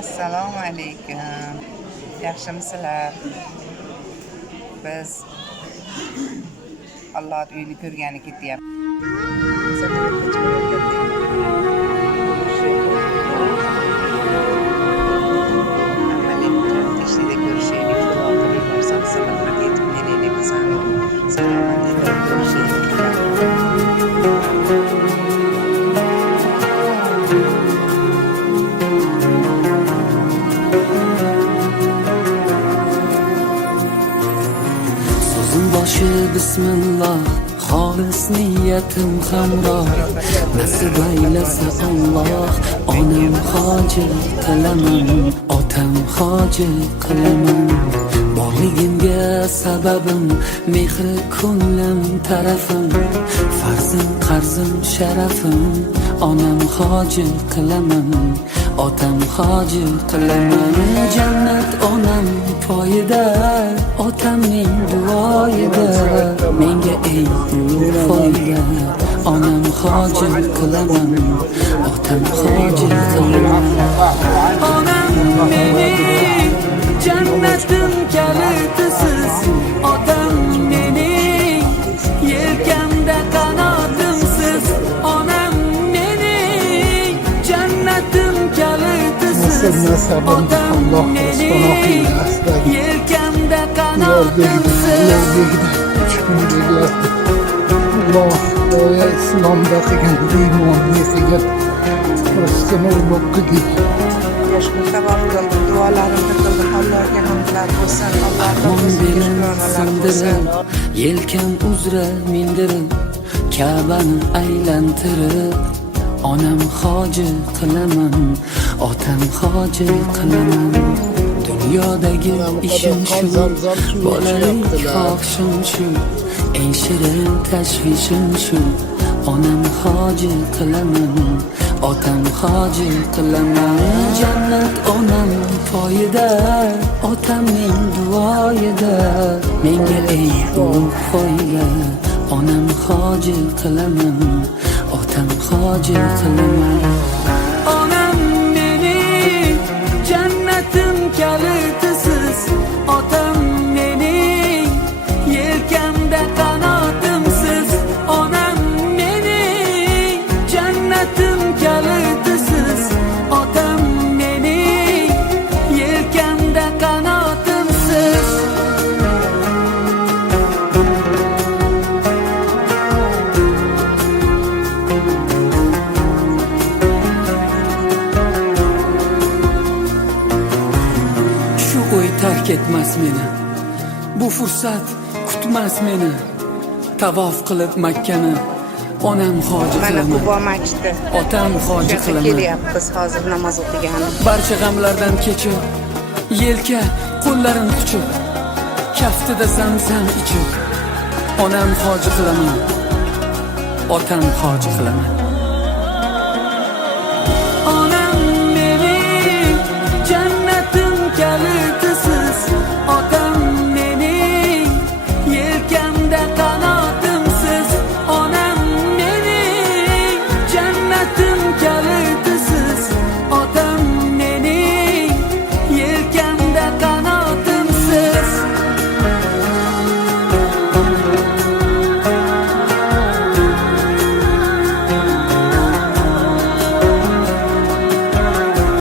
Assalomu alaykum. Yaxshimisizlar? Biz Alloh uyini ko'rgani So'zim boshi bismillah, xolis niyatim hamroh. Nasib aylasa Alloh, onam hoji qilaman, otam hoji qilaman. Borligimga sababim, mehri ko'nglim tarafim, farzim qarzim sharafim, onam hoji qilaman, otam hoji qilaman. Jannat onam poyida, otamning duoyida, menga eng ulug' foyda. Onam hoji qilaman, otam hoji qilaman. Onam mening jannatim kalitisiz, otam mening yelkamda qanotimsiz. Onam mening jannatim kalitisiz, otam mening yelkamda qanotimsiz. Allah İslam'da qilgan iymonni qilgan Rostini ulug' qildik. Yoshlik sabab qildi, duolarimni qildi. Allohga hamdlar bo'lsin. Yelkam uzra mindirib, Ka'bani aylantirib, onam hoji qilaman, otam hoji qilaman. Dunyodagi ishim shu, bolalik xohishim shu, eng shirin tashvishim shu. Onam hoji qilaman, otam hoji qilaman. Jannat onam poyida, otamning duoyida, menga eng ulug' foyda. Onam hoji qilaman, otam hoji qilaman. Onam mening jannatim kalitisiz, otam mening yelkamda qanotimsiz. Onam mening jannatim kalitisiz, otam mening yelkamda qanotimsiz. Shu o'y tark etmas meni, bu fursat kutmas meni. Tavof qilib Makkani, onam hoji Mana qilaman, Qubo masjidi. otam hoji qilaman. Kelyapmiz hozir namoz o'qiganmiz. Barcha g'amlardan kechib, yelka qo'llarim quchib, kaftida zamzam ichib, onam hoji qilaman, otam hoji qilaman.